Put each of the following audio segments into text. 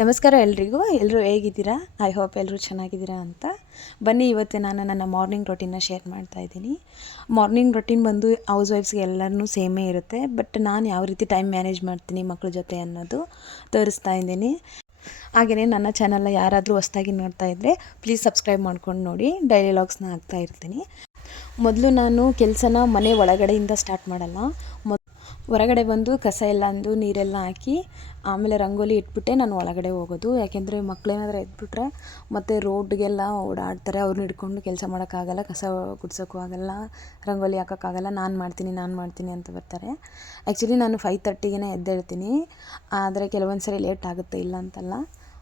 ನಮಸ್ಕಾರ ಎಲ್ರಿಗೂ. ಎಲ್ಲರೂ ಹೇಗಿದ್ದೀರಾ? ಐ ಹೋಪ್ ಎಲ್ಲರೂ ಚೆನ್ನಾಗಿದ್ದೀರಾ ಅಂತ. ಬನ್ನಿ, ಇವತ್ತು ನಾನು ನನ್ನ ಮಾರ್ನಿಂಗ್ ರೊಟೀನ್ನ ಶೇರ್ ಮಾಡ್ತಾ ಇದ್ದೀನಿ. ಮಾರ್ನಿಂಗ್ ರೊಟೀನ್ ಬಂದು ಹೌಸ್ ವೈಫ್ಸ್ಗೆ ಎಲ್ಲರೂ ಸೇಮೇ ಇರುತ್ತೆ. ಬಟ್ ನಾನು ಯಾವ ರೀತಿ ಟೈಮ್ ಮ್ಯಾನೇಜ್ ಮಾಡ್ತೀನಿ ಮಕ್ಕಳ ಜೊತೆ ಅನ್ನೋದು ತೋರಿಸ್ತಾ ಇದ್ದೀನಿ. ಹಾಗೆಯೇ ನನ್ನ ಚಾನಲ್ನ ಯಾರಾದರೂ ಹೊಸ್ದಾಗಿ ನೋಡ್ತಾ ಇದ್ದರೆ ಪ್ಲೀಸ್ ಸಬ್ಸ್ಕ್ರೈಬ್ ಮಾಡ್ಕೊಂಡು ನೋಡಿ. ಡೈಲಿ ವ್ಲಾಗ್ಸ್ನ ಹಾಕ್ತಾ ಇರ್ತೀನಿ. ಮೊದಲು ನಾನು ಕೆಲಸನ ಮನೆ ಒಳಗಡೆಯಿಂದ ಸ್ಟಾರ್ಟ್ ಮಾಡಲ್ಲ. ಹೊರಗಡೆ ಬಂದು ಕಸ ಎಲ್ಲ ಅಂದು ನೀರೆಲ್ಲ ಹಾಕಿ ಆಮೇಲೆ ರಂಗೋಲಿ ಇಟ್ಬಿಟ್ಟೆ ನಾನು ಒಳಗಡೆ ಹೋಗೋದು. ಯಾಕೆಂದರೆ ಮಕ್ಕಳೇನಾದರೂ ಎದ್ಬಿಟ್ರೆ ಮತ್ತು ರೋಡ್ಗೆಲ್ಲ ಓಡಾಡ್ತಾರೆ. ಅವ್ರನ್ನ ಹಿಡ್ಕೊಂಡು ಕೆಲಸ ಮಾಡೋಕ್ಕಾಗಲ್ಲ, ಕಸ ಗುಡ್ಸೋಕ್ಕೂ ಆಗಲ್ಲ, ರಂಗೋಲಿ ಹಾಕೋಕ್ಕಾಗಲ್ಲ. ನಾನು ಮಾಡ್ತೀನಿ ಅಂತ ಬರ್ತಾರೆ. ಆ್ಯಕ್ಚುಲಿ ನಾನು 5:30ಗೆ ಎದ್ದೇಳ್ತೀನಿ. ಆದರೆ ಕೆಲವೊಂದು ಸರಿ ಲೇಟ್ ಆಗುತ್ತೆ, ಇಲ್ಲ ಅಂತಲ್ಲ.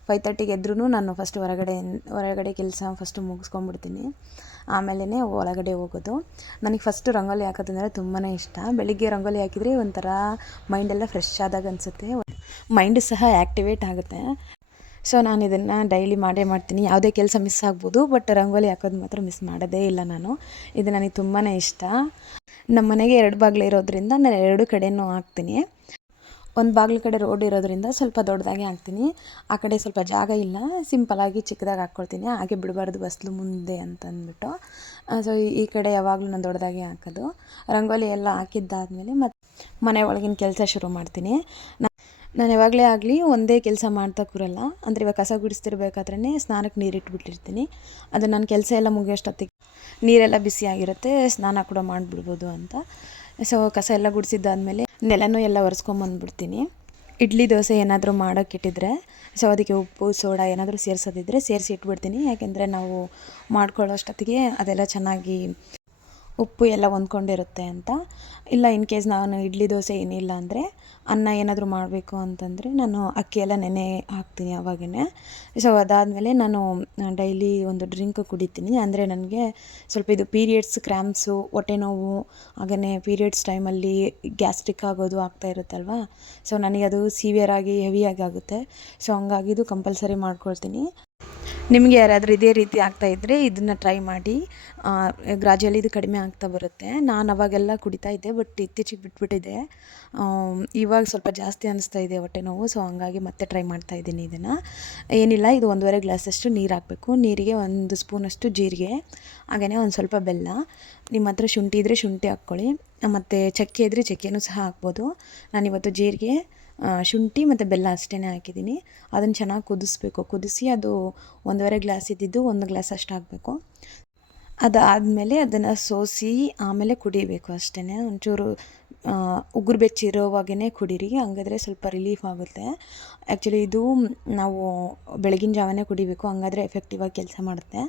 5:30ಗೆ ಎದ್ರೂ ನಾನು ಫಸ್ಟ್ ಹೊರಗಡೆ ಕೆಲಸ ಫಸ್ಟು ಮುಗಿಸ್ಕೊಂಡ್ಬಿಡ್ತೀನಿ. ಆಮೇಲೆ ಒಳಗಡೆ ಹೋಗೋದು. ನನಗೆ ಫಸ್ಟು ರಂಗೋಲಿ ಹಾಕೋದಂದರೆ ತುಂಬಾ ಇಷ್ಟ. ಬೆಳಿಗ್ಗೆ ರಂಗೋಲಿ ಹಾಕಿದರೆ ಒಂಥರ ಮೈಂಡೆಲ್ಲ ಫ್ರೆಶ್ ಆದಾಗ ಅನಿಸುತ್ತೆ, ಮೈಂಡು ಸಹ ಆ್ಯಕ್ಟಿವೇಟ್ ಆಗುತ್ತೆ. ಸೊ ನಾನು ಇದನ್ನು ಡೈಲಿ ಮಾಡ್ತೀನಿ. ಯಾವುದೇ ಕೆಲಸ ಮಿಸ್ ಆಗ್ಬೋದು, ಬಟ್ ರಂಗೋಲಿ ಹಾಕೋದು ಮಾತ್ರ ಮಿಸ್ ಮಾಡೋದೇ ಇಲ್ಲ ನಾನು. ಇದು ನನಗೆ ತುಂಬಾ ಇಷ್ಟ. ನಮ್ಮ ಮನೆಗೆ 2 ಬಾಗಿಲು ಇರೋದ್ರಿಂದ ನಾನು 2 ಕಡೆಯೂ ಹಾಕ್ತೀನಿ. ಒಂದು ಬಾಗಿಲು ಕಡೆ ರೋಡ್ ಇರೋದ್ರಿಂದ ಸ್ವಲ್ಪ ದೊಡ್ಡದಾಗೆ ಹಾಕ್ತೀನಿ. ಆ ಕಡೆ ಸ್ವಲ್ಪ ಜಾಗ ಇಲ್ಲ, ಸಿಂಪಲಾಗಿ ಚಿಕ್ಕದಾಗಿ ಹಾಕ್ಕೊಳ್ತೀನಿ. ಹಾಗೆ ಬಿಡಬಾರ್ದು ಬಸ್ಲು ಮುಂದೆ ಅಂತಂದ್ಬಿಟ್ಟು. ಸೊ ಈ ಕಡೆ ಯಾವಾಗಲೂ ನಾನು ದೊಡ್ಡದಾಗೆ ಹಾಕೋದು. ರಂಗೋಲಿ ಎಲ್ಲ ಹಾಕಿದ್ದಾದಮೇಲೆ ಮತ್ತು ಮನೆ ಒಳಗಿನ ಕೆಲಸ ಶುರು ಮಾಡ್ತೀನಿ. ನಾನು ಯಾವಾಗಲೇ ಆಗಲಿ ಒಂದೇ ಕೆಲಸ ಮಾಡ್ತಾ ಕೂರಲ್ಲ. ಅಂದರೆ ಇವಾಗ ಕಸ ಗುಡಿಸ್ತಿರ್ಬೇಕಾದ್ರೇ ಸ್ನಾನಕ್ಕೆ ನೀರಿಟ್ಬಿಟ್ಟಿರ್ತೀನಿ. ಅದು ನನ್ನ ಕೆಲಸ ಎಲ್ಲ ಮುಗಿಯೋಷ್ಟೊತ್ತಿಗೆ ನೀರೆಲ್ಲ ಬಿಸಿಯಾಗಿರುತ್ತೆ, ಸ್ನಾನ ಕೂಡ ಮಾಡಿಬಿಡ್ಬೋದು ಅಂತ. ಸೊ ಕಸ ಎಲ್ಲ ಗುಡಿಸಿದ್ದಾದಮೇಲೆ ನೆಲನೂ ಎಲ್ಲ ಒರೆಸ್ಕೊಂಬಂದ್ಬಿಡ್ತೀನಿ. ಇಡ್ಲಿ ದೋಸೆ ಏನಾದರೂ ಮಾಡೋಕ್ಕಿಟ್ಟಿದ್ರೆ ಸೊ ಅದಕ್ಕೆ ಉಪ್ಪು ಸೋಡಾ ಏನಾದರೂ ಸೇರಿಸೋದಿದ್ರೆ ಸೇರಿಸಿ ಇಟ್ಬಿಡ್ತೀನಿ. ಯಾಕೆಂದರೆ ನಾವು ಮಾಡ್ಕೊಳ್ಳೋಷ್ಟೊತ್ತಿಗೆ ಅದೆಲ್ಲ ಚೆನ್ನಾಗಿ ಉಪ್ಪು ಎಲ್ಲ ಹೊಂದ್ಕೊಂಡಿರುತ್ತೆ ಅಂತ. ಇಲ್ಲ ಇನ್ ಕೇಸ್ ನಾನು ಇಡ್ಲಿ ದೋಸೆ ಏನಿಲ್ಲ ಅಂದರೆ ಅನ್ನ ಏನಾದರೂ ಮಾಡಬೇಕು ಅಂತಂದರೆ ನಾನು ಅಕ್ಕಿ ಎಲ್ಲ ನೆನೆ ಹಾಕ್ತೀನಿ ಆವಾಗೇ. ಸೊ ಅದಾದಮೇಲೆ ನಾನು ಡೈಲಿ ಒಂದು ಡ್ರಿಂಕ್ ಕುಡಿತೀನಿ. ಅಂದರೆ ನನಗೆ ಸ್ವಲ್ಪ ಇದು ಪೀರಿಯಡ್ಸ್, ಕ್ರ್ಯಾಂಪ್ಸು, ಹೊಟ್ಟೆ ನೋವು, ಹಾಗೆಯೇ ಪೀರಿಯಡ್ಸ್ ಟೈಮಲ್ಲಿ ಗ್ಯಾಸ್ಟ್ರಿಕ್ ಆಗೋದು ಆಗ್ತಾ ಇರುತ್ತಲ್ವ. ಸೊ ನನಗದು ಸಿವಿಯರಾಗಿ ಹೆವಿಯಾಗಿ ಆಗುತ್ತೆ. ಸೊ ಹಂಗಾಗಿ ಇದು ಕಂಪಲ್ಸರಿ ಮಾಡ್ಕೊಳ್ತೀನಿ. ನಿಮಗೆ ಯಾರಾದರೂ ಇದೇ ರೀತಿ ಆಗ್ತಾಯಿದ್ರೆ ಇದನ್ನು ಟ್ರೈ ಮಾಡಿ. ಗ್ರಾಜುವಲಿ ಇದು ಕಡಿಮೆ ಆಗ್ತಾ ಬರುತ್ತೆ. ನಾನು ಅವಾಗೆಲ್ಲ ಕುಡಿತಾ ಇದ್ದೆ, ಬಟ್ ಇತ್ತೀಚೆಗೆ ಬಿಟ್ಬಿಟ್ಟಿದ್ದೆ. ಇವಾಗ ಸ್ವಲ್ಪ ಜಾಸ್ತಿ ಅನ್ನಿಸ್ತಾ ಇದೆ ಹೊಟ್ಟೆ ನೋವು. ಸೊ ಹಂಗಾಗಿ ಮತ್ತೆ ಟ್ರೈ ಮಾಡ್ತಾಯಿದ್ದೀನಿ ಇದನ್ನು. ಏನಿಲ್ಲ, ಇದು 1.5 ಗ್ಲಾಸಷ್ಟು ನೀರು ಹಾಕಬೇಕು. ನೀರಿಗೆ 1 ಸ್ಪೂನಷ್ಟು ಜೀರಿಗೆ, ಹಾಗೆಯೇ ಒಂದು ಸ್ವಲ್ಪ ಬೆಲ್ಲ. ನಿಮ್ಮ ಹತ್ರ ಶುಂಠಿ ಇದ್ದರೆ ಶುಂಠಿ ಹಾಕ್ಕೊಳ್ಳಿ, ಮತ್ತು ಚಕ್ಕೆ ಇದ್ದರೆ ಚಕ್ಕೆನೂ ಸಹ ಹಾಕ್ಬೋದು. ನಾನಿವತ್ತು ಜೀರಿಗೆ, ಶುಂಠಿ ಮತ್ತು ಬೆಲ್ಲ ಅಷ್ಟೇ ಹಾಕಿದ್ದೀನಿ. ಅದನ್ನು ಚೆನ್ನಾಗಿ ಕುದಿಸ್ಬೇಕು. ಕುದಿಸಿ ಅದು 1.5 ಗ್ಲಾಸ್ ಇದ್ದಿದ್ದು 1 ಗ್ಲಾಸ್ ಅಷ್ಟು ಹಾಕಬೇಕು. ಅದಾದಮೇಲೆ ಅದನ್ನು ಸೋಸಿ ಆಮೇಲೆ ಕುಡಿಬೇಕು ಅಷ್ಟೇ. ಒಂಚೂರು ಉಗುರು ಬೆಚ್ಚಿರೋವಾಗೇ ಕುಡೀರಿ, ಹಂಗಾದ್ರೆ ಸ್ವಲ್ಪ ರಿಲೀಫ್ ಆಗುತ್ತೆ. ಆ್ಯಕ್ಚುಲಿ ಇದು ನಾವು ಬೆಳಗಿನ ಜಾವನೇ ಕುಡಿಬೇಕು, ಹಂಗಾದ್ರೆ ಎಫೆಕ್ಟಿವಾಗಿ ಕೆಲಸ ಮಾಡುತ್ತೆ.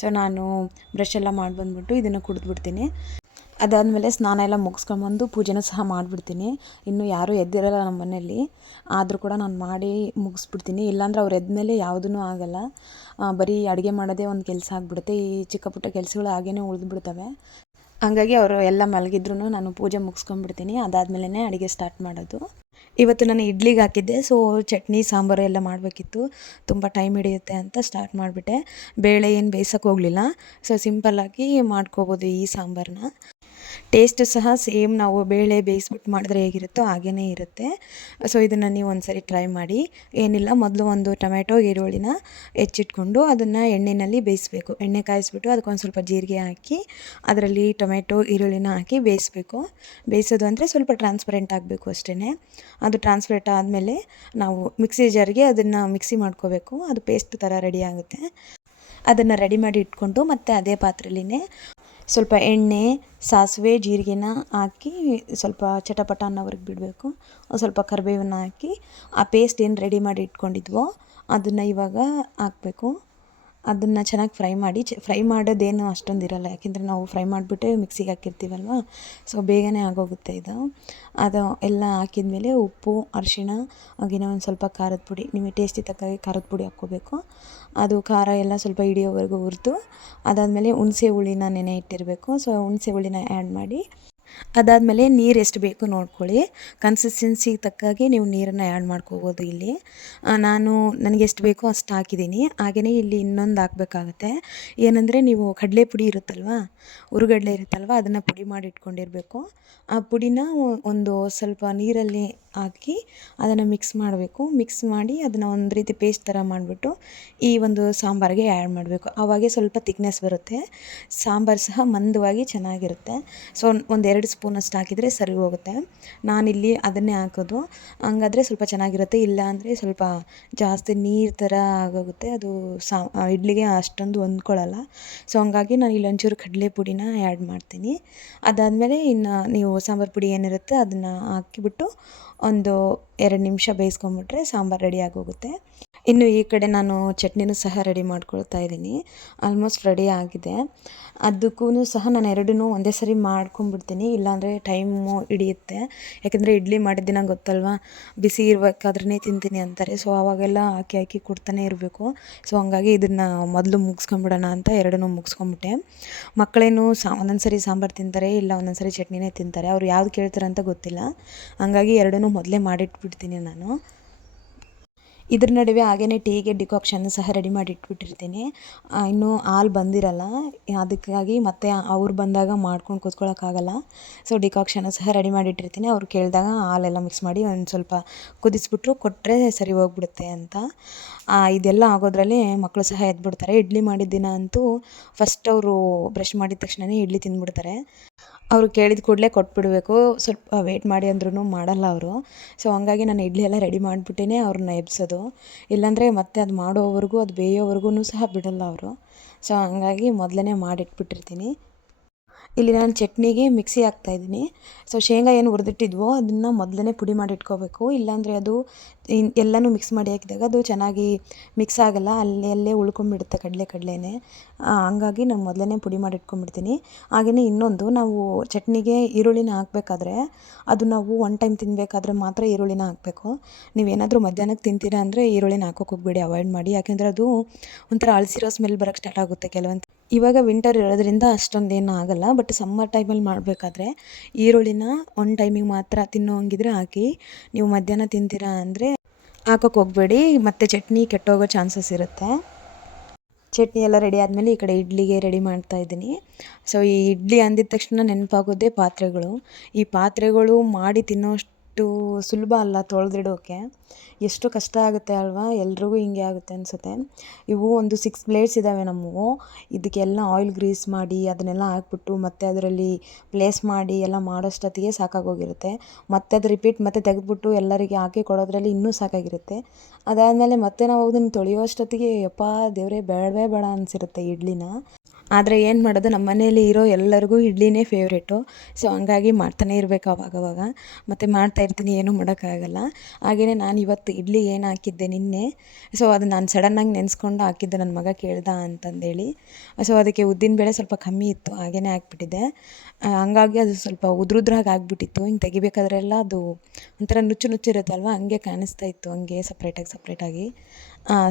ಸೊ ನಾನು ಬ್ರಷ್ ಎಲ್ಲ ಮಾಡಿ ಬಂದುಬಿಟ್ಟು ಇದನ್ನು ಕುಡಿದ್ಬಿಡ್ತೀನಿ. ಅದಾದಮೇಲೆ ಸ್ನಾನ ಎಲ್ಲ ಮುಗಿಸ್ಕೊಂಬಂದು ಪೂಜೆನೂ ಸಹ ಮಾಡಿಬಿಡ್ತೀನಿ. ಇನ್ನೂ ಯಾರೂ ಎದ್ದಿರಲ್ಲ ನಮ್ಮ ಮನೆಯಲ್ಲಿ, ಆದರೂ ಕೂಡ ನಾನು ಮಾಡಿ ಮುಗಿಸ್ಬಿಡ್ತೀನಿ. ಇಲ್ಲಾಂದ್ರೆ ಅವ್ರು ಎದ್ಮೇಲೆ ಯಾವುದೂ ಆಗೋಲ್ಲ. ಬರೀ ಅಡುಗೆ ಮಾಡೋದೇ ಒಂದು ಕೆಲಸ ಆಗಿಬಿಡುತ್ತೆ. ಈ ಚಿಕ್ಕ ಪುಟ್ಟ ಕೆಲಸಗಳು ಹಾಗೇ ಉಳಿದ್ಬಿಡ್ತವೆ. ಹಂಗಾಗಿ ಅವರು ಎಲ್ಲ ಮಲಗಿದ್ರೂ ನಾನು ಪೂಜೆ ಮುಗಿಸ್ಕೊಂಡ್ಬಿಡ್ತೀನಿ. ಅದಾದಮೇಲೆ ಅಡುಗೆ ಸ್ಟಾರ್ಟ್ ಮಾಡೋದು. ಇವತ್ತು ನಾನು ಇಡ್ಲಿಗೆ ಹಾಕಿದ್ದೆ. ಸೊ ಚಟ್ನಿ ಸಾಂಬಾರು ಎಲ್ಲ ಮಾಡಬೇಕಿತ್ತು, ತುಂಬ ಟೈಮ್ ಹಿಡಿಯುತ್ತೆ ಅಂತ ಸ್ಟಾರ್ಟ್ ಮಾಡಿಬಿಟ್ಟೆ. ಬೇಳೆ ಏನು ಬೇಯಿಸೋಕೆ ಹೋಗಲಿಲ್ಲ. ಸೊ ಸಿಂಪಲ್ಲಾಗಿ ಮಾಡ್ಕೋಬೋದು ಈ ಸಾಂಬಾರನ್ನ. ಟೇಸ್ಟು ಸಹ ಸೇಮ್ ನಾವು ಬೇಳೆ ಬೇಯಿಸ್ಬಿಟ್ಟು ಮಾಡಿದ್ರೆ ಹೇಗಿರುತ್ತೋ ಹಾಗೇ ಇರುತ್ತೆ. ಸೊ ಇದನ್ನು ನೀವು ಒಂದು ಸರಿ ಟ್ರೈ ಮಾಡಿ. ಏನಿಲ್ಲ, ಮೊದಲು ಒಂದು ಟೊಮೆಟೊ, ಈರುಳ್ಳಿನ ಹೆಚ್ಚಿಟ್ಕೊಂಡು ಅದನ್ನು ಎಣ್ಣೆಯಲ್ಲಿ ಬೇಯಿಸಬೇಕು. ಎಣ್ಣೆ ಕಾಯಿಸ್ಬಿಟ್ಟು ಅದಕ್ಕೊಂದು ಸ್ವಲ್ಪ ಜೀರಿಗೆ ಹಾಕಿ ಅದರಲ್ಲಿ ಟೊಮೆಟೊ, ಈರುಳ್ಳಿನ ಹಾಕಿ ಬೇಯಿಸಬೇಕು. ಬೇಯಿಸೋದು ಅಂದರೆ ಸ್ವಲ್ಪ ಟ್ರಾನ್ಸ್ಪರೆಂಟ್ ಆಗಬೇಕು ಅಷ್ಟೇ. ಅದು ಟ್ರಾನ್ಸ್ಪರೆಂಟ್ ಆದಮೇಲೆ ನಾವು ಮಿಕ್ಸಿ ಜಾರಿಗೆ ಅದನ್ನು ಮಿಕ್ಸಿ ಮಾಡ್ಕೋಬೇಕು. ಅದು ಪೇಸ್ಟ್ ಥರ ರೆಡಿ ಆಗುತ್ತೆ. ಅದನ್ನು ರೆಡಿ ಮಾಡಿ ಇಟ್ಕೊಂಡು ಮತ್ತು ಅದೇ ಪಾತ್ರೆಯಲ್ಲಿನೇ ಸ್ವಲ್ಪ ಎಣ್ಣೆ, ಸಾಸಿವೆ, ಜೀರಿಗೆನ ಹಾಕಿ ಸ್ವಲ್ಪ ಚಟಪಟ ಅನ್ನೋವರೆಗೆ ಬಿಡಬೇಕು. ಸ್ವಲ್ಪ ಕರಿಬೇವನ್ನ ಹಾಕಿ ಆ ಪೇಸ್ಟ್ ಏನು ರೆಡಿ ಮಾಡಿ ಇಟ್ಕೊಂಡಿದ್ವೋ ಅದನ್ನು ಇವಾಗ ಹಾಕಬೇಕು. ಅದನ್ನು ಚೆನ್ನಾಗಿ ಫ್ರೈ ಮಾಡೋದೇನು ಅಷ್ಟೊಂದು ಇರೋಲ್ಲ, ಯಾಕೆಂದರೆ ನಾವು ಫ್ರೈ ಮಾಡಿಬಿಟ್ಟೆ ಮಿಕ್ಸಿಗೆ ಹಾಕಿರ್ತೀವಲ್ವ. ಸೊ ಬೇಗನೆ ಆಗೋಗುತ್ತೆ ಇದು. ಅದು ಎಲ್ಲ ಹಾಕಿದ್ಮೇಲೆ ಉಪ್ಪು, ಅರಿಶಿಣ, ಹಾಗೆಯೇ ಒಂದು ಸ್ವಲ್ಪ ಖಾರದ ಪುಡಿ, ನಿಮಗೆ ಟೇಸ್ಟಿಗೆ ತಕ್ಕಾಗೆ ಖಾರದ ಪುಡಿ ಹಾಕ್ಕೋಬೇಕು. ಅದು ಖಾರ ಎಲ್ಲ ಸ್ವಲ್ಪ ಹಿಡಿಯೋವರೆಗೂ ಹುರಿದು ಅದಾದಮೇಲೆ ಹುಣಸೆ ಹುಳಿನ ನೆನೆ ಇಟ್ಟಿರಬೇಕು. ಸೊ ಹುಣಸೆ ಹುಳಿನ ಆ್ಯಡ್ ಮಾಡಿ ಅದಾದಮೇಲೆ ನೀರು ಎಷ್ಟು ಬೇಕು ನೋಡ್ಕೊಳ್ಳಿ. ಕನ್ಸಿಸ್ಟೆನ್ಸಿಗೆ ತಕ್ಕಾಗೆ ನೀವು ನೀರನ್ನು ಆ್ಯಡ್ ಮಾಡ್ಕೋಬೋದು ಇಲ್ಲಿ. ನಾನು ನನಗೆ ಎಷ್ಟು ಬೇಕೋ ಅಷ್ಟು ಹಾಕಿದ್ದೀನಿ. ಹಾಗೆಯೇ ಇಲ್ಲಿ ಇನ್ನೊಂದು ಹಾಕಬೇಕಾಗತ್ತೆ. ಏನಂದರೆ ನೀವು ಕಡಲೆ ಪುಡಿ ಇರುತ್ತಲ್ವ, ಹುರುಗಡಲೆ ಇರುತ್ತಲ್ವ, ಅದನ್ನು ಪುಡಿ ಮಾಡಿ ಇಟ್ಕೊಂಡಿರಬೇಕು. ಆ ಪುಡಿನ ಒಂದು ಸ್ವಲ್ಪ ನೀರಲ್ಲಿ ಹಾಕಿ ಅದನ್ನು ಮಿಕ್ಸ್ ಮಾಡಬೇಕು. ಮಿಕ್ಸ್ ಮಾಡಿ ಅದನ್ನು ಒಂದು ರೀತಿ ಪೇಸ್ಟ್ ಥರ ಮಾಡಿಬಿಟ್ಟು ಈ ಒಂದು ಸಾಂಬಾರಿಗೆ ಆ್ಯಡ್ ಮಾಡಬೇಕು. ಆವಾಗೇ ಸ್ವಲ್ಪ ತಿಕ್ನೆಸ್ ಬರುತ್ತೆ, ಸಾಂಬಾರು ಸಹ ಮಂದವಾಗಿ ಚೆನ್ನಾಗಿರುತ್ತೆ. ಸೊ ಒಂದು 2 ಸ್ಪೂನಷ್ಟು ಹಾಕಿದರೆ ಸರಿ ಹೋಗುತ್ತೆ. ನಾನಿಲ್ಲಿ ಅದನ್ನೇ ಹಾಕೋದು, ಹಂಗಾದರೆ ಸ್ವಲ್ಪ ಚೆನ್ನಾಗಿರುತ್ತೆ. ಇಲ್ಲ ಅಂದರೆ ಸ್ವಲ್ಪ ಜಾಸ್ತಿ ನೀರು ಥರ ಆಗೋಗುತ್ತೆ, ಅದು ಇಡ್ಲಿಗೆ ಅಷ್ಟೊಂದು ಹೊಂದ್ಕೊಳ್ಳಲ್ಲ. ಸೊ ಹಂಗಾಗಿ ನಾನು ಇಲ್ಲಿ ಒಂಚೂರು ಕಡಲೆ ಪುಡಿನ ಆ್ಯಡ್ ಮಾಡ್ತೀನಿ. ಅದಾದಮೇಲೆ ಇನ್ನು ನೀವು ಸಾಂಬಾರು ಪುಡಿ ಏನಿರುತ್ತೆ ಅದನ್ನು ಹಾಕಿಬಿಟ್ಟು ಒಂದು 2 ನಿಮಿಷ ಬೇಯಿಸ್ಕೊಂಬಿಟ್ರೆ ಸಾಂಬಾರು ರೆಡಿ ಆಗೋಗುತ್ತೆ. ಇನ್ನು ಈ ಕಡೆ ನಾನು ಚಟ್ನಿನೂ ಸಹ ರೆಡಿ ಮಾಡ್ಕೊಳ್ತಾ ಇದ್ದೀನಿ. ಆಲ್ಮೋಸ್ಟ್ ರೆಡಿ ಆಗಿದೆ. ಅದಕ್ಕೂ ಸಹ ನಾನು ಎರಡನ್ನೂ ಒಂದೇ ಸರಿ ಮಾಡ್ಕೊಂಬಿಡ್ತೀನಿ, ಇಲ್ಲಾಂದರೆ ಟೈಮು ಹಿಡಿಯುತ್ತೆ. ಯಾಕೆಂದರೆ ಇಡ್ಲಿ ಮಾಡಿದ ದಿನ ಗೊತ್ತಲ್ವ, ಬಿಸಿ ಇರಬೇಕಾದ್ರೇ ತಿಂತೀನಿ ಅಂತಾರೆ. ಸೊ ಆವಾಗೆಲ್ಲ ಹಾಕಿ ಹಾಕಿ ಕೊಡ್ತಾನೆ ಇರಬೇಕು. ಸೊ ಹಂಗಾಗಿ ಇದನ್ನು ಮೊದಲು ಮುಗಿಸ್ಕೊಂಬಿಡೋಣ ಅಂತ ಎರಡನ್ನೂ ಮುಗಿಸ್ಕೊಂಬಿಟ್ಟೆ. ಮಕ್ಕಳೇನು ಒಂದೊಂದು ಸರಿ ಸಾಂಬಾರು ತಿಂತಾರೆ, ಇಲ್ಲ ಒಂದೊಂದು ಸರಿ ಚಟ್ನಿನೇ ತಿಂತಾರೆ. ಅವ್ರು ಯಾವ್ದು ಕೇಳ್ತಾರೆ ಅಂತ ಗೊತ್ತಿಲ್ಲ. ಹಂಗಾಗಿ ಎರಡನ್ನೂ ಮೊದಲೇ ಮಾಡಿಟ್ಬಿಡ್ತೀನಿ ನಾನು. ಇದ್ರ ನಡುವೆ ಹಾಗೇ ಟೀಗೆ ಡಿಕಾಕ್ಷನ್ ಸಹ ರೆಡಿ ಮಾಡಿ ಇಟ್ಬಿಟ್ಟಿರ್ತೀನಿ. ಇನ್ನೂ ಹಾಲು ಬಂದಿರಲ್ಲ, ಅದಕ್ಕಾಗಿ ಮತ್ತೆ ಅವ್ರು ಬಂದಾಗ ಮಾಡ್ಕೊಂಡು ಕೂತ್ಕೊಳ್ಳೋಕ್ಕಾಗಲ್ಲ. ಸೊ ಡಿಕಾಕ್ಷನ್ ಸಹ ರೆಡಿ ಮಾಡಿಟ್ಟಿರ್ತೀನಿ. ಅವ್ರು ಕೇಳಿದಾಗ ಹಾಲೆಲ್ಲ ಮಿಕ್ಸ್ ಮಾಡಿ ಒಂದು ಸ್ವಲ್ಪ ಕುದಿಸ್ಬಿಟ್ರು ಕೊಟ್ಟರೆ ಸರಿ ಹೋಗ್ಬಿಡುತ್ತೆ ಅಂತ. ಇದೆಲ್ಲ ಆಗೋದ್ರಲ್ಲಿ ಮಕ್ಕಳು ಸಹ ಎದ್ಬಿಡ್ತಾರೆ. ಇಡ್ಲಿ ಮಾಡಿದ ದಿನ ಅಂತೂ ಫಸ್ಟ್ ಅವರು ಬ್ರಷ್ ಮಾಡಿದ ತಕ್ಷಣವೇ ಇಡ್ಲಿ ತಿಂದ್ಬಿಡ್ತಾರೆ. ಅವರು ಕೇಳಿದ ಕೂಡಲೇ ಕೊಟ್ಬಿಡಬೇಕು. ಸ್ವಲ್ಪ ವೆಯ್ಟ್ ಮಾಡಿ ಅಂದ್ರೂ ಮಾಡಲ್ಲ ಅವರು. ಸೊ ಹಂಗಾಗಿ ನಾನು ಇಡ್ಲಿ ಎಲ್ಲ ರೆಡಿ ಮಾಡಿಬಿಟ್ಟೇ ಅವ್ರನ್ನ ಎಬ್ಸೋದು. ಇಲ್ಲಾಂದರೆ ಮತ್ತೆ ಅದು ಮಾಡೋವರೆಗೂ, ಅದು ಬೇಯೋವರೆಗೂ ಸಹ ಬಿಡಲ್ಲ ಅವರು. ಸೊ ಹಂಗಾಗಿ ಮೊದಲೇ ಮಾಡಿಟ್ಬಿಟ್ಟಿರ್ತೀನಿ. ಇಲ್ಲಿ ನಾನು ಚಟ್ನಿಗೆ ಮಿಕ್ಸಿ ಹಾಕ್ತಾಯಿದ್ದೀನಿ. ಸೊ ಶೇಂಗಾ ಏನು ಹುರಿದಿಟ್ಟಿದ್ವೋ ಅದನ್ನು ಮೊದಲೇ ಪುಡಿ ಮಾಡಿ ಇಟ್ಕೋಬೇಕು. ಇಲ್ಲಾಂದರೆ ಅದು ಎಲ್ಲನೂ ಮಿಕ್ಸ್ ಮಾಡಿ ಹಾಕಿದಾಗ ಅದು ಚೆನ್ನಾಗಿ ಮಿಕ್ಸ್ ಆಗೋಲ್ಲ, ಅಲ್ಲೇ ಉಳ್ಕೊಂಬಿಡುತ್ತೆ ಕಡಲೆನೇ. ಹಂಗಾಗಿ ನಾನು ಮೊದಲೇ ಪುಡಿ ಮಾಡಿ ಇಟ್ಕೊಂಡ್ಬಿಡ್ತೀನಿ. ಹಾಗೆಯೇ ಇನ್ನೊಂದು, ನಾವು ಚಟ್ನಿಗೆ ಈರುಳ್ಳಿನ ಹಾಕಬೇಕಾದ್ರೆ ಅದು ನಾವು ಒನ್ ಟೈಮ್ ತಿನ್ನಬೇಕಾದ್ರೆ ಮಾತ್ರ ಈರುಳ್ಳಿನ ಹಾಕಬೇಕು. ನೀವೇನಾದರೂ ಮಧ್ಯಾಹ್ನಕ್ಕೆ ತಿಂತೀರಾ ಅಂದರೆ ಈರುಳ್ಳಿನ ಹಾಕೋಕೆ ಹೋಗಬೇಡಿ, ಅವಾಯ್ಡ್ ಮಾಡಿ. ಯಾಕೆಂದರೆ ಅದು ಒಂಥರ ಅಳಸಿರೋ ಸ್ಮೆಲ್ ಬರೋಕ್ಕೆ ಸ್ಟಾರ್ಟ್ ಆಗುತ್ತೆ ಕೆಲವೊಂದು. ಇವಾಗ ವಿಂಟರ್ ಇರೋದ್ರಿಂದ ಅಷ್ಟೊಂದೇನು ಆಗೋಲ್ಲ, ಬಟ್ ಸಮ್ಮರ್ ಟೈಮಲ್ಲಿ ಮಾಡಬೇಕಾದ್ರೆ ಈರುಳ್ಳಿನ ಒನ್ ಟೈಮಿಗೆ ಮಾತ್ರ ತಿನ್ನೋ ಹಂಗಿದ್ರೆ ಹಾಕಿ. ನೀವು ಮಧ್ಯಾಹ್ನ ತಿಂತೀರಾ ಅಂದರೆ ಹಾಕೋಕೆ ಹೋಗಬೇಡಿ, ಮತ್ತು ಚಟ್ನಿ ಕೆಟ್ಟೋಗೋ ಚಾನ್ಸಸ್ ಇರುತ್ತೆ. ಚಟ್ನಿ ಎಲ್ಲ ರೆಡಿ ಆದಮೇಲೆ ಈ ಕಡೆ ಇಡ್ಲಿಗೆ ರೆಡಿ ಮಾಡ್ತಾಯಿದ್ದೀನಿ. ಸೊ ಈ ಇಡ್ಲಿ ಅಂದಿದ ತಕ್ಷಣ ನೆನಪಾಗೋದೇ ಪಾತ್ರೆಗಳು. ಈ ಪಾತ್ರೆಗಳು ಮಾಡಿ ತಿನ್ನೋಷ್ಟು ಸುಲಭ ಅಲ್ಲ ತೊಳೆದಿಡೋಕ್ಕೆ. ಎಷ್ಟು ಕಷ್ಟ ಆಗುತ್ತೆ ಅಲ್ವಾ, ಎಲ್ರಿಗೂ ಹಿಂಗೆ ಆಗುತ್ತೆ ಅನಿಸುತ್ತೆ. ಇವು ಒಂದು 6 ಪ್ಲೇಟ್ಸ್ ಇದ್ದಾವೆ ನಮ್ಮವು. ಇದಕ್ಕೆಲ್ಲ ಆಯಿಲ್ ಗ್ರೀಸ್ ಮಾಡಿ ಅದನ್ನೆಲ್ಲ ಹಾಕ್ಬಿಟ್ಟು ಮತ್ತೆ ಅದರಲ್ಲಿ ಪ್ಲೇಸ್ ಮಾಡಿ ಎಲ್ಲ ಮಾಡೋಷ್ಟೊತ್ತಿಗೆ ಸಾಕಾಗೋಗಿರುತ್ತೆ. ಮತ್ತೆ ಅದು ರಿಪೀಟ್ ಮತ್ತೆ ತೆಗೆದ್ಬಿಟ್ಟು ಎಲ್ಲರಿಗೆ ಹಾಕಿ ಕೊಡೋದ್ರಲ್ಲಿ ಇನ್ನೂ ಸಾಕಾಗಿರುತ್ತೆ. ಅದಾದಮೇಲೆ ಮತ್ತೆ ನಾವು ಅದನ್ನು ತೊಳೆಯೋಷ್ಟೊತ್ತಿಗೆ ಯಪ್ಪಾ ದೇವರೇ ಬೇಡವೇ ಬೇಡ ಅನಿಸಿರುತ್ತೆ ಇಡ್ಲಿನ. ಆದರೆ ಏನು ಮಾಡೋದು, ನಮ್ಮ ಮನೇಲಿ ಇರೋ ಎಲ್ಲರಿಗೂ ಇಡ್ಲಿನೇ ಫೇವ್ರೇಟು. ಸೊ ಹಂಗಾಗಿ ಮಾಡ್ತಾನೆ ಇರಬೇಕು ಅವಾಗವಾಗ. ಮತ್ತು ಮಾಡ್ತಾಯಿರ್ತೀನಿ, ಏನೂ ಮಾಡೋಕ್ಕಾಗಲ್ಲ. ಹಾಗೆಯೇ ನಾನು ಇವತ್ತು ಇಡ್ಲಿ ಏನು ಹಾಕಿದ್ದೆ ನಿನ್ನೆ, ಸೊ ಅದು ನಾನು ಸಡನ್ನಾಗಿ ನೆನೆಸ್ಕೊಂಡು ಹಾಕಿದ್ದೆ, ನನ್ನ ಮಗ ಕೇಳ್ದ ಅಂತಂದೇಳಿ. ಸೊ ಅದಕ್ಕೆ ಉದ್ದಿನಬೇಳೆ ಸ್ವಲ್ಪ ಕಮ್ಮಿ ಇತ್ತು, ಹಾಗೆಯೇ ಹಾಕ್ಬಿಟ್ಟಿದ್ದೆ. ಹಂಗಾಗಿ ಅದು ಸ್ವಲ್ಪ ಉದ್ರುದ್ರಾಗಿ ಆಗಿಬಿಟ್ಟಿತ್ತು. ಹಿಂಗೆ ತೆಗಿಬೇಕಾದ್ರೆಲ್ಲ ಅದು ಒಂಥರ ನುಚ್ಚಿರುತ್ತಲ್ವ, ಹಂಗೆ ಕಾಣಿಸ್ತಾ ಇತ್ತು, ಹಂಗೆ ಸಪ್ರೇಟಾಗಿ.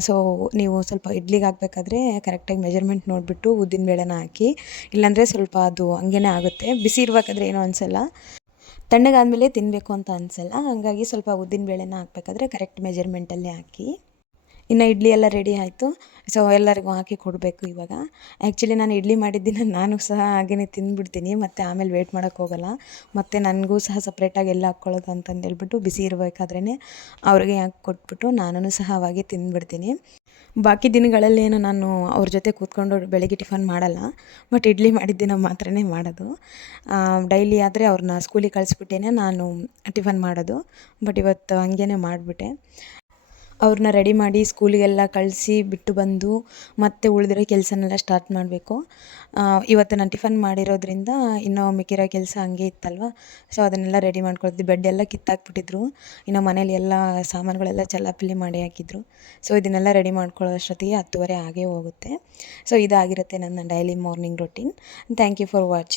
ಸೊ ನೀವು ಸ್ವಲ್ಪ ಇಡ್ಲಿಗೆ ಹಾಕಬೇಕಾದ್ರೆ ಕರೆಕ್ಟಾಗಿ ಮೆಜರ್ಮೆಂಟ್ ನೋಡಿಬಿಟ್ಟು ಉದ್ದಿನಬೇಳೆನ ಹಾಕಿ, ಇಲ್ಲಾಂದರೆ ಸ್ವಲ್ಪ ಅದು ಹಂಗೇ ಆಗುತ್ತೆ. ಬಿಸಿ ಇರಬೇಕಾದ್ರೆ ಏನೂ ಅನಿಸಲ್ಲ, ತಣ್ಣಗಾದಮೇಲೆ ತಿನ್ನಬೇಕು ಅಂತ ಅನಿಸಲ್ಲ. ಹಾಗಾಗಿ ಸ್ವಲ್ಪ ಉದ್ದಿನಬೇಳೆನ ಹಾಕಬೇಕಾದ್ರೆ ಕರೆಕ್ಟ್ ಮೆಜರ್ಮೆಂಟಲ್ಲೇ ಹಾಕಿ. ಇನ್ನು ಇಡ್ಲಿ ಎಲ್ಲ ರೆಡಿ ಆಯಿತು. ಸೊ ಎಲ್ಲರಿಗೂ ಹಾಕಿ ಕೊಡಬೇಕು ಇವಾಗ. ಆ್ಯಕ್ಚುಲಿ ನಾನು ಇಡ್ಲಿ ಮಾಡಿದ್ದಿನ ನಾನು ಸಹ ಹಾಗೆಯೇ ತಿಂದುಬಿಡ್ತೀನಿ, ಮತ್ತು ಆಮೇಲೆ ವೇಟ್ ಮಾಡೋಕ್ಕೆ ಹೋಗಲ್ಲ. ಮತ್ತು ನನಗೂ ಸಹ ಸಪ್ರೇಟಾಗಿ ಎಲ್ಲ ಹಾಕ್ಕೊಳ್ಳೋದು ಅಂತಂದೇಳ್ಬಿಟ್ಟು ಬಿಸಿ ಇರಬೇಕಾದ್ರೇ ಅವ್ರಿಗೆ ಹಾಕಿ ಕೊಟ್ಬಿಟ್ಟು ನಾನು ಸಹ ಅವಾಗೆ ತಿಂದುಬಿಡ್ತೀನಿ. ಬಾಕಿ ದಿನಗಳಲ್ಲೇನು ನಾನು ಅವ್ರ ಜೊತೆ ಕೂತ್ಕೊಂಡು ಬೆಳಗ್ಗೆ ಟಿಫನ್ ಮಾಡಲ್ಲ, ಬಟ್ ಇಡ್ಲಿ ಮಾಡಿದ ದಿನ ಮಾತ್ರನೇ ಮಾಡೋದು. ಡೈಲಿ ಆದರೆ ಅವ್ರನ್ನ ಸ್ಕೂಲಿಗೆ ಕಳಿಸ್ಬಿಟ್ಟೇ ನಾನು ಟಿಫನ್ ಮಾಡೋದು. ಬಟ್ ಇವತ್ತು ಹಂಗೇ ಮಾಡಿಬಿಟ್ಟೆ. ಅವ್ರನ್ನ ರೆಡಿ ಮಾಡಿ ಸ್ಕೂಲಿಗೆಲ್ಲ ಕಳಿಸಿ ಬಿಟ್ಟು ಬಂದು ಮತ್ತೆ ಉಳಿದಿರೋ ಕೆಲಸನೆಲ್ಲ ಸ್ಟಾರ್ಟ್ ಮಾಡಬೇಕು. ಇವತ್ತು ನಾನು ಟಿಫನ್ ಮಾಡಿರೋದ್ರಿಂದ ಇನ್ನೂ ಮಿಕ್ಕಿರೋ ಕೆಲಸ ಹಂಗೆ ಇತ್ತಲ್ವ, ಸೊ ಅದನ್ನೆಲ್ಲ ರೆಡಿ ಮಾಡ್ಕೊಳ್ತಿದ್ದೆ. ಬೆಡ್ಡೆಲ್ಲ ಕಿತ್ತಾಕ್ಬಿಟ್ಟಿದ್ರು, ಇನ್ನು ಮನೇಲಿ ಎಲ್ಲ ಸಾಮಾನುಗಳೆಲ್ಲ ಚೆಲ್ಲಾಪಿಲ್ಲಿ ಮಾಡಿ ಹಾಕಿದ್ರು. ಸೊ ಇದನ್ನೆಲ್ಲ ರೆಡಿ ಮಾಡ್ಕೊಳ್ಳೋ ಅಷ್ಟೊತ್ತಿಗೆ 10:30 ಆಗೇ ಹೋಗುತ್ತೆ. ಸೊ ಇದಾಗಿರುತ್ತೆ ನನ್ನ daily morning routine. Thank you for watching.